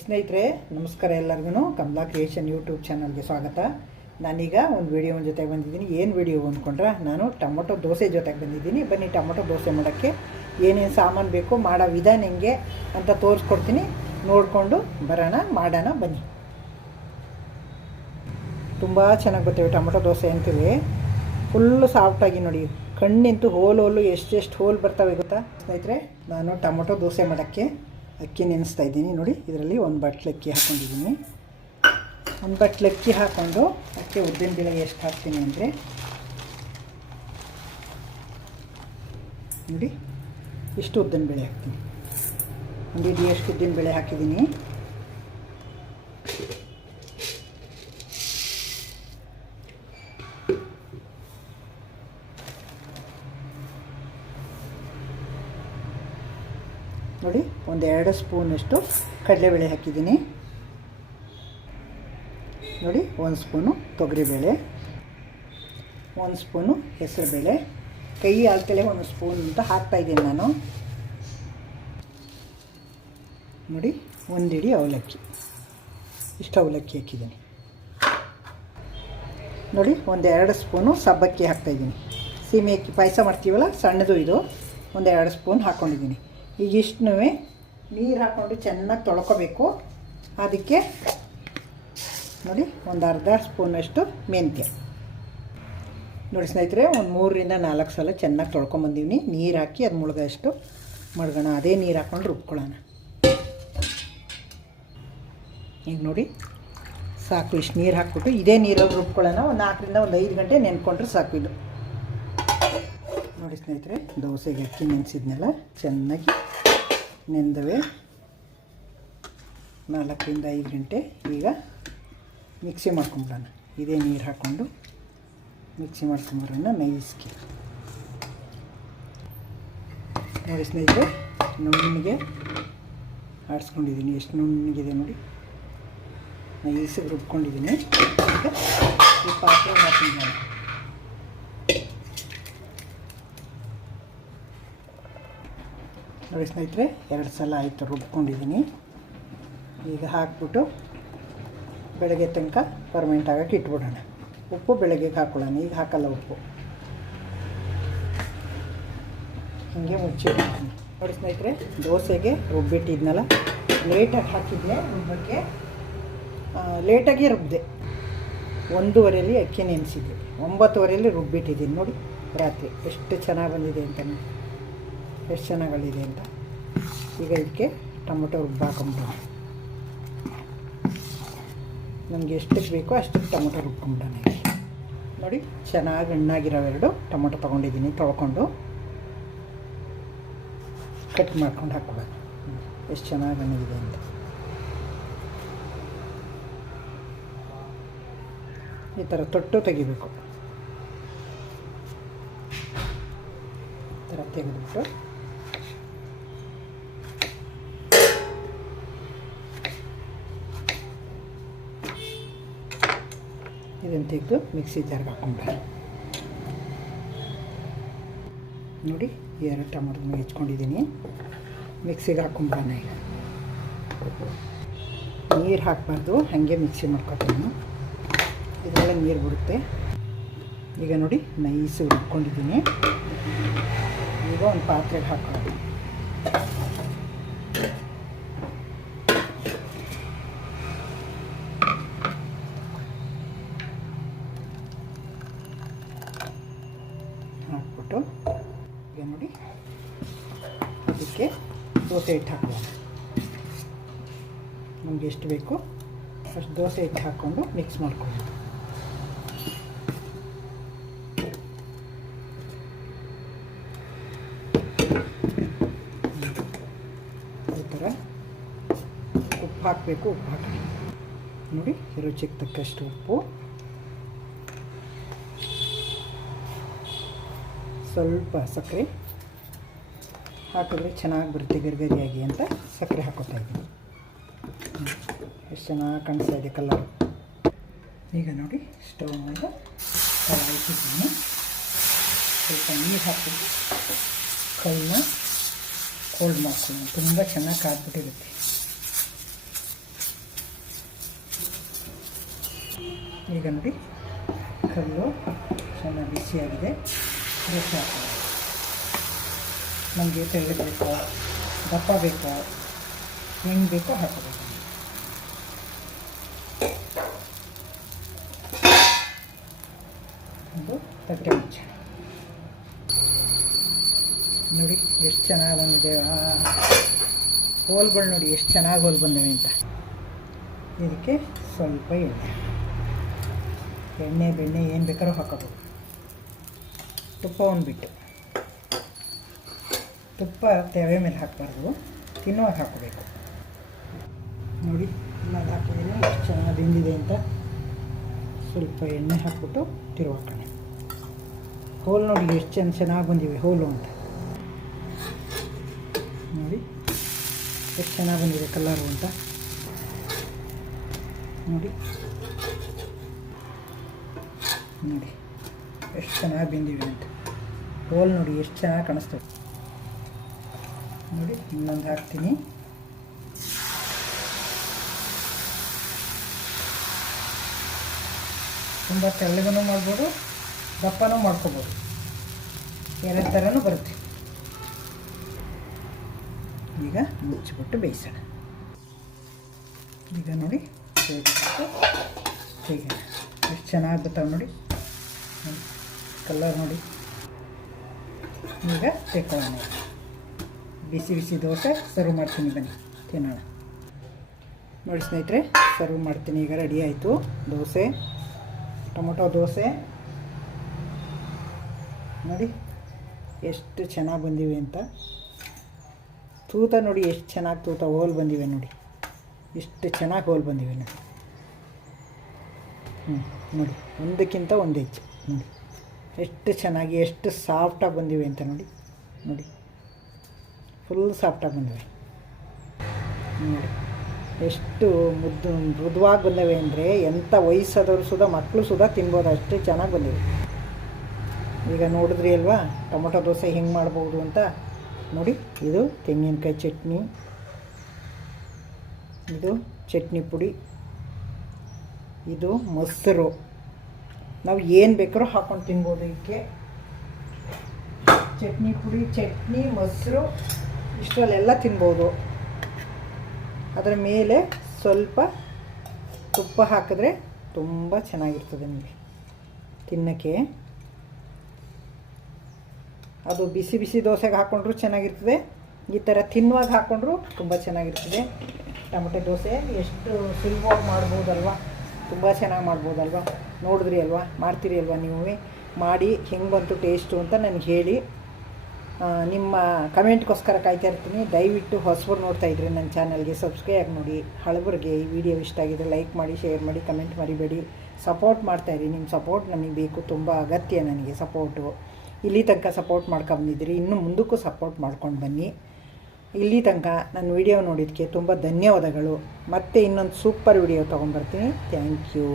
ಸ್ನೇಹಿತರೆ ನಮಸ್ಕಾರ. ಎಲ್ಲರಿಗೂ ಕಮಲಾ ಕ್ರಿಯೇಷನ್ ಯೂಟ್ಯೂಬ್ ಚಾನಲ್ಗೆ ಸ್ವಾಗತ. ನಾನೀಗ ಒಂದು ವಿಡಿಯೋ ಜೊತೆಗೆ ಬಂದಿದ್ದೀನಿ. ಏನು ವಿಡಿಯೋ ಅಂದ್ಕೊಂಡ್ರೆ, ನಾನು ಟೊಮೊಟೊ ದೋಸೆ ಜೊತೆಗೆ ಬಂದಿದ್ದೀನಿ. ಬನ್ನಿ ಟೊಮೊಟೊ ದೋಸೆ ಮಾಡೋಕ್ಕೆ ಏನೇನು ಸಾಮಾನು ಬೇಕು, ಮಾಡೋ ವಿಧಾನ ಹೆಂಗೆ ಅಂತ ತೋರಿಸ್ಕೊಡ್ತೀನಿ. ನೋಡಿಕೊಂಡು ಮಾಡೋಣ ಬನ್ನಿ. ತುಂಬ ಚೆನ್ನಾಗಿ ಬರ್ತವೆ ಟೊಮೊಟೊ ದೋಸೆ ಅಂತೀವಿ. ಫುಲ್ಲು ಸಾಫ್ಟಾಗಿ ನೋಡಿ, ಕಣ್ಣಿಂತೂ ಹೋಲು ಎಷ್ಟು ಹೋಲ್ ಬರ್ತವೆ ಗೊತ್ತಾ ಸ್ನೇಹಿತರೆ. ನಾನು ಟೊಮೊಟೊ ದೋಸೆ ಮಾಡೋಕ್ಕೆ ಅಕ್ಕಿ ನೆನೆಸ್ತಾ ಇದ್ದೀನಿ. ನೋಡಿ, ಇದರಲ್ಲಿ ಒಂದು ಬಟ್ಲು ಅಕ್ಕಿ ಹಾಕ್ಕೊಂಡಿದ್ದೀನಿ. ಒಂದು ಬಟ್ಲು ಅಕ್ಕಿ ಹಾಕ್ಕೊಂಡು ಅಕ್ಕಿ ಉದ್ದಿನ ಬೇಳೆ ಎಷ್ಟು ಹಾಕ್ತೀನಿ ಅಂದರೆ, ನೋಡಿ ಇಷ್ಟು ಉದ್ದಿನ ಬೇಳೆ ಹಾಕ್ತೀನಿ. ಒಂದು ಎಷ್ಟು ಉದ್ದಿನ ಬೇಳೆ ಹಾಕಿದ್ದೀನಿ. ನೋಡಿ, ಒಂದು 2 ಸ್ಪೂನಷ್ಟು ಕಡಲೆಬೇಳೆ ಹಾಕಿದ್ದೀನಿ. ನೋಡಿ, 1 ಸ್ಪೂನು ತೊಗರಿಬೇಳೆ, 1 ಸ್ಪೂನು ಹೆಸರುಬೇಳೆ. ಕೈ ಅಳತೆಲೆ 1 ಸ್ಪೂನ್ ಅಂತ ಹಾಕ್ತಾಯಿದ್ದೀನಿ ನಾನು. ನೋಡಿ, 1 ಹಿಡಿ ಅವಲಕ್ಕಿ, ಇಷ್ಟು ಅವಲಕ್ಕಿ ಹಾಕಿದ್ದೀನಿ. ನೋಡಿ, ಒಂದು 2 ಸ್ಪೂನು ಸಬ್ಬಕ್ಕಿ ಹಾಕ್ತಾಯಿದ್ದೀನಿ. ಸೀಮೆ ಅಕ್ಕಿ ಪಾಯಸ ಮಾಡ್ತೀವಲ್ಲ, ಸಣ್ಣದು ಇದು. ಒಂದು 2 ಸ್ಪೂನ್ ಹಾಕ್ಕೊಂಡಿದ್ದೀನಿ. ಈಗ ಇಷ್ಟನ್ನೂ ನೀರು ಹಾಕ್ಕೊಂಡು ಚೆನ್ನಾಗಿ ತೊಳ್ಕೊಬೇಕು. ಅದಕ್ಕೆ ನೋಡಿ, ಒಂದು ಅರ್ಧ ಸ್ಪೂನಷ್ಟು ಮೆಂತ್ಯ. ನೋಡಿ ಸ್ನೇಹಿತರೆ, ಒಂದು 3ರಿಂದ 4 ಸಲ ಚೆನ್ನಾಗಿ ತೊಳ್ಕೊಂಬಂದೀನಿ. ನೀರು ಹಾಕಿ ಅದು ಮುಳುಗಷ್ಟು ಮಡ್ಗೋಣ. ಅದೇ ನೀರು ಹಾಕ್ಕೊಂಡು ರುಬ್ಕೊಳ್ಳೋಣ. ಈಗ ನೋಡಿ ಸಾಕು, ಇಷ್ಟು ನೀರು ಹಾಕ್ಬಿಟ್ಟು ಇದೇ ನೀರಲ್ಲಿ ರುಬ್ಕೊಳ್ಳೋಣ. ಒಂದು 4ರಿಂದ 5 ಗಂಟೆ ನೆನ್ಕೊಂಡ್ರೆ ಸಾಕು ಇದು. ನೋಡಿ ಸ್ನೇಹಿತರೆ, ದೋಸೆಗೆ ಅಕ್ಕಿ ನೆನೆಸಿದ್ನೆಲ್ಲ ಚೆನ್ನಾಗಿ ನೆಂದವೆ. 4ರಿಂದ 5 ಗಂಟೆ. ಈಗ ಮಿಕ್ಸಿ ಮಾಡ್ಕೊಂಬಿಡೋಣ. ಇದೇ ನೀರು ಹಾಕ್ಕೊಂಡು ಮಿಕ್ಸಿ ಮಾಡ್ಕೊಂಬರೋಣ ನೈಸ್ಗೆ. ನೋಡಿ ಸ್ನೇಹಿತರೆ, ನುಣ್ಣಗೆ ಆಡಿಸ್ಕೊಂಡಿದ್ದೀನಿ. ಎಷ್ಟು ನುಣ್ಣಗಿದೆ ನೋಡಿ, ನೈಸಿಗೆ ರುಬ್ಕೊಂಡಿದ್ದೀನಿ. ಈಗ ಈ ಪಾತ್ರೆ ಹಾಕಿದ್ದೀನಿ. ನೋಡಿ ಸ್ನೇಹಿತರೆ, 2 ಸಲ ಆಯಿತು ರುಬ್ಕೊಂಡಿದ್ದೀನಿ. ಈಗ ಹಾಕ್ಬಿಟ್ಟು ಬೆಳಗ್ಗೆ ತನಕ ಪರ್ಮೆಂಟ್ ಆಗೋಕ್ಕೆ ಇಟ್ಬಿಡೋಣ. ಉಪ್ಪು ಬೆಳಗ್ಗೆಗೆ ಹಾಕ್ಕೊಳ್ಳೋಣ, ಈಗ ಹಾಕಲ್ಲ ಉಪ್ಪು. ಹೀಗೆ ಮುಚ್ಚಿಡ್ತೀನಿ. ನೋಡಿ ಸ್ನೇಹಿತರೆ, ದೋಸೆಗೆ ರುಬ್ಬಿಟ್ಟಿದ್ನಲ್ಲ, ಲೇಟಾಗಿ ಹಾಕಿದ್ದೆ ರುಬ್ಬಕ್ಕೆ. ಲೇಟಾಗಿ ರುಬ್ಬಿದೆ. 1:30 ಅಕ್ಕಿ ನೆನೆಸಿದ್ದೆ, 9:30 ರುಬ್ಬಿಟ್ಟಿದ್ದೀನಿ. ನೋಡಿ ರಾತ್ರಿ ಎಷ್ಟು ಚೆನ್ನಾಗಿ ಬಂದಿದೆ ಅಂತ, ಎಷ್ಟು ಚೆನ್ನಾಗಿದೆ ಅಂತ. ಈಗ ಇದಕ್ಕೆ ಟೊಮೊಟೊ ರುಬ್ಬಾಕೊಂಬಿಡೋಣ. ನಮಗೆ ಎಷ್ಟಕ್ಕೆ ಬೇಕೋ ಅಷ್ಟಕ್ಕೆ ಟೊಮೊಟೊ ರುಬ್ಕೊಂಬಿಡೋಣ. ನೋಡಿ, ಚೆನ್ನಾಗಿ ಹಣ್ಣಾಗಿರೋ 2 ಟೊಮೊಟೊ ತೊಗೊಂಡಿದ್ದೀನಿ. ತೊಳ್ಕೊಂಡು ಕಟ್ ಮಾಡ್ಕೊಂಡು ಹಾಕ್ಕೊಳ್ಳೋಣ. ಎಷ್ಟು ಚೆನ್ನಾಗಿ ಹಣ್ಣಾಗಿದೆ ಅಂತ. ಈ ಥರ ತೊಟ್ಟು ತೆಗಿಬೇಕು. ಈ ಥರ ತೆಗೆದುಬಿಟ್ಟು ಇದನ್ನು ತೆಗೆದು ಮಿಕ್ಸಿ ಜಾರ್ಗೆ ಹಾಕ್ಕೊಂಬಿಡೋಣ. ನೋಡಿ, 2 ಟೊಮೊಟೊ ಹೆಚ್ಕೊಂಡಿದ್ದೀನಿ. ಮಿಕ್ಸಿಗೆ ಹಾಕ್ಕೊಂಬಿಡೋಣ. ಈಗ ನೀರು ಹಾಕಬಾರ್ದು, ಹಾಗೆ ಮಿಕ್ಸಿ ಮಾಡ್ಕೊತೀನಿ. ಇದರೊಳಗೆ ನೀರು ಬಿಡುತ್ತೆ. ಈಗ ನೋಡಿ, ನೈಸ್ ರುಬ್ಕೊಂಡಿದ್ದೀನಿ. ಈಗ ಒಂದು ಪಾತ್ರೆಗೆ ಹಾಕ್ಕೊಳ್ಳೋಣ. ಹಾಕ್ಬಿಟ್ಟು ಈಗ ನೋಡಿ, ಅದಕ್ಕೆ ದೋಸೆ ಹಿಟ್ಟು ಹಾಕೋಣ. ನಮಗೆ ಎಷ್ಟು ಬೇಕು ಅಷ್ಟು ದೋಸೆ ಹಿಟ್ಟು ಹಾಕ್ಕೊಂಡು ಮಿಕ್ಸ್ ಮಾಡ್ಕೊಳ್ಳೋಣ. ಈ ಥರ ಉಪ್ಪು ಹಾಕಬೇಕು. ಉಪ್ಪು ಹಾಕಿ ನೋಡಿ, ರುಚಿಗೆ ತಕ್ಕಷ್ಟು ಉಪ್ಪು, ಸ್ವಲ್ಪ ಸಕ್ಕರೆ ಹಾಕಿದ್ರೆ ಚೆನ್ನಾಗಿ ಬರುತ್ತೆ ಗರಿಗರಿಯಾಗಿ ಅಂತ ಸಕ್ಕರೆ ಹಾಕೋತಾ ಇದ್ದೀನಿ. ಎಷ್ಟು ಚೆನ್ನಾಗಿ ಕಾಣಿಸ್ತಾ ಇದೆ ಕಲರ್. ಈಗ ನೋಡಿ, ಸ್ಟವ್ ಮೇಲೆ ಇಟ್ಟಿದ್ದೀನಿ. ಸ್ವಲ್ಪ ನೀರು ಹಾಕಿಬಿಟ್ಟು ಕೈನ ಕೋಲ್ಡ್ ಮಾಡ್ತೀನಿ. ತುಂಬ ಚೆನ್ನಾಗಿ ಕಾದ್ಬಿಟ್ಟಿರುತ್ತೆ. ಈಗ ನೋಡಿ ಕಲ್ಲು ಚೆನ್ನಾಗಿ ಬಿಸಿಯಾಗಿದೆ. ದೋಸೆ ಹಾಕೋಣ. ನಮಗೆ ತೆಳ್ಳಗೆ ಬೇಕೋ ದಪ್ಪ ಬೇಕೋ ಹೆಂಗೆ ಬೇಕೋ ಹಾಕೋಬೇಕು. ಒಂದು ತಟ್ಟೆ ಮುಚ್ಚ. ನೋಡಿ ಎಷ್ಟು ಚೆನ್ನಾಗಿ ಬಂದಿದೆ. ಹೋಲ್ಗಳು ನೋಡಿ ಎಷ್ಟು ಚೆನ್ನಾಗಿ ಹೋಲ್ ಬಂದಿವೆ ಅಂತ. ಇದಕ್ಕೆ ಸ್ವಲ್ಪ ಎಣ್ಣೆ ಬೆಣ್ಣೆ ಏನು ಬೇಕಾದ್ರೂ ಹಾಕೋಬೋದು. ತುಪ್ಪವನ್ನು ಬಿಟ್ಟು, ತುಪ್ಪ ತೆವೆ ಮೇಲೆ ಹಾಕಬಾರ್ದು, ತಿನ್ನುವಾಗ ಹಾಕೋಬೇಕು. ನೋಡಿ ನಾನು ಹಾಕಿದ್ದೀನಿ ಎಷ್ಟು ಚೆನ್ನಾಗಿ ಬೆಂದಿದೆ ಅಂತ. ಸ್ವಲ್ಪ ಎಣ್ಣೆ ಹಾಕ್ಬಿಟ್ಟು ತಿರುವಾಕೋಣ. ಹೋಲ್ ನೋಡಿ ಎಷ್ಟು ಚೆನ್ನಾಗಿ ಬಂದಿವೆ ಹೋಲು ಅಂತ. ನೋಡಿ ಎಷ್ಟು ಚೆನ್ನಾಗಿ ಬಂದಿದೆ ಕಲರು ಅಂತ. ನೋಡಿ ನೋಡಿ ಎಷ್ಟು ಚೆನ್ನಾಗಿ ಬೆಂದಿವೆ ಅಂತ. ಹೋಲ್ ನೋಡಿ ಎಷ್ಟು ಚೆನ್ನಾಗಿ ಕಾಣಿಸ್ತದೆ. ನೋಡಿ ಇನ್ನೊಂದು ಹಾಕ್ತೀನಿ. ತುಂಬ ತೆಳ್ಳಗೂ ಮಾಡ್ಬೋದು, ದಪ್ಪನೂ ಮಾಡ್ಕೊಬೋದು. ಎರಡು ಥರನೂ ಬರುತ್ತೆ. ಈಗ ಮುಚ್ಚಿಬಿಟ್ಟು ಬೇಯಿಸೋಣ. ಈಗ ನೋಡಿ ಹೀಗೆ ಎಷ್ಟು ಚೆನ್ನಾಗಿ ಬರ್ತಾವೆ ನೋಡಿ. ಕಲರ್ ನೋಡಿ. ಈಗ ತೆಕ್ಕೊಳ್ಳೋಣ. ಬಿಸಿ ಬಿಸಿ ದೋಸೆ ಸರ್ವ್ ಮಾಡ್ತೀನಿ, ಬನ್ನಿ ತಿನ್ನೋಣ. ನೋಡಿ ಸ್ನೇಹಿತರೆ, ಸರ್ವ್ ಮಾಡ್ತೀನಿ. ಈಗ ರೆಡಿ ಆಯಿತು ದೋಸೆ, ಟೊಮೊಟೊ ದೋಸೆ. ನೋಡಿ ಎಷ್ಟು ಚೆನ್ನಾಗಿ ಬಂದಿವೆ ಅಂತ. ತೂತ ನೋಡಿ ಎಷ್ಟು ಚೆನ್ನಾಗಿ ತೂತ ಹೋಲ್ ಬಂದಿವೆ ನೋಡಿ. ಎಷ್ಟು ಚೆನ್ನಾಗಿ ಹೋಲ್ ಬಂದಿವೆ ನೋಡಿ. ನೋಡಿ ಒಂದಕ್ಕಿಂತ ಒಂದು ಹೆಚ್ಚು. ನೋಡಿ ಎಷ್ಟು ಚೆನ್ನಾಗಿ ಎಷ್ಟು ಸಾಫ್ಟಾಗಿ ಬಂದಿವೆ ಅಂತ ನೋಡಿ. ನೋಡಿ ಫುಲ್ ಸಾಫ್ಟಾಗಿ ಬಂದಿವೆ ನೋಡಿ. ಎಷ್ಟು ಮೃದುವಾಗಿ ಬಂದವೆ ಅಂದರೆ ಎಂಥ ವಯಸ್ಸಾದವರು ಸುಧಾ ಮಕ್ಕಳು ಸುಧಾ ತಿನ್ಬೋದು, ಅಷ್ಟು ಚೆನ್ನಾಗಿ ಬಂದಿವೆ. ಈಗ ನೋಡಿದ್ರಿ ಅಲ್ವಾ ಟೊಮೊಟೊ ದೋಸೆ ಹೆಂಗೆ ಮಾಡ್ಬೋದು ಅಂತ. ನೋಡಿ ಇದು ತೆಂಗಿನಕಾಯಿ ಚಟ್ನಿ, ಇದು ಚಟ್ನಿ ಪುಡಿ, ಇದು ಮೊಸರು. ನಾವು ಏನು ಬೇಕಾದ್ರೂ ಹಾಕ್ಕೊಂಡು ತಿನ್ಬೋದು. ಇದಕ್ಕೆ ಚಟ್ನಿ ಪುಡಿ, ಚಟ್ನಿ, ಮೊಸರು ಇಷ್ಟರಲ್ಲೆಲ್ಲ ತಿನ್ಬೋದು. ಅದರ ಮೇಲೆ ಸ್ವಲ್ಪ ತುಪ್ಪ ಹಾಕಿದ್ರೆ ತುಂಬ ಚೆನ್ನಾಗಿರ್ತದೆ ನಿಮಗೆ ತಿನ್ನೋಕ್ಕೆ. ಅದು ಬಿಸಿ ಬಿಸಿ ದೋಸೆಗೆ ಹಾಕ್ಕೊಂಡ್ರೂ ಚೆನ್ನಾಗಿರ್ತದೆ, ಈ ಥರ ತಿನ್ನುವಾಗ ಹಾಕ್ಕೊಂಡ್ರೂ ತುಂಬ ಚೆನ್ನಾಗಿರ್ತದೆ. ಟೊಮೊಟೊ ದೋಸೆ ಎಷ್ಟು ಸುಲಭವಾಗಿ ಮಾಡ್ಬೋದಲ್ವ, ತುಂಬ ಚೆನ್ನಾಗಿ ಮಾಡ್ಬೋದಲ್ವ. ನೋಡಿದ್ರಿ ಅಲ್ವಾ, ಮಾಡ್ತೀರಿ ಅಲ್ವಾ ನೀವು. ಮಾಡಿ ಹೆಂಗೆ ಬಂತು ಟೇಸ್ಟು ಅಂತ ನನಗೆ ಹೇಳಿ. ನಿಮ್ಮ ಕಮೆಂಟ್ಗೋಸ್ಕರ ಕಾಯ್ತಾ ಇರ್ತೀನಿ. ದಯವಿಟ್ಟು ಹೊಸಬರು ನೋಡ್ತಾ ಇದ್ದರೆ ನನ್ನ ಚಾನಲ್ಗೆ ಸಬ್ಸ್ಕ್ರೈಬ್ ಆಗಿ ನೋಡಿ. ಹಳಬರಿಗೆ ಈ ವಿಡಿಯೋ ಇಷ್ಟ ಆಗಿದ್ರೆ ಲೈಕ್ ಮಾಡಿ, ಶೇರ್ ಮಾಡಿ, ಕಮೆಂಟ್ ಮರಿಬೇಡಿ. ಸಪೋರ್ಟ್ ಮಾಡ್ತಾಯಿರಿ. ನಿಮ್ಮ ಸಪೋರ್ಟ್ ನಮಗೆ ಬೇಕು, ತುಂಬ ಅಗತ್ಯ ನನಗೆ ಸಪೋರ್ಟು. ಇಲ್ಲಿ ತನಕ ಸಪೋರ್ಟ್ ಮಾಡ್ಕೊಂಬಂದಿದ್ದೀರಿ, ಇನ್ನು ಮುಂದಕ್ಕೂ ಸಪೋರ್ಟ್ ಮಾಡ್ಕೊಂಡು ಬನ್ನಿ. ಇಲ್ಲಿ ತನಕ ನನ್ನ ವಿಡಿಯೋ ನೋಡಿದ್ದಕ್ಕೆ ತುಂಬ ಧನ್ಯವಾದಗಳು. ಮತ್ತೆ ಇನ್ನೊಂದು ಸೂಪರ್ ವಿಡಿಯೋ ತೊಗೊಂಬರ್ತೀನಿ. Thank you.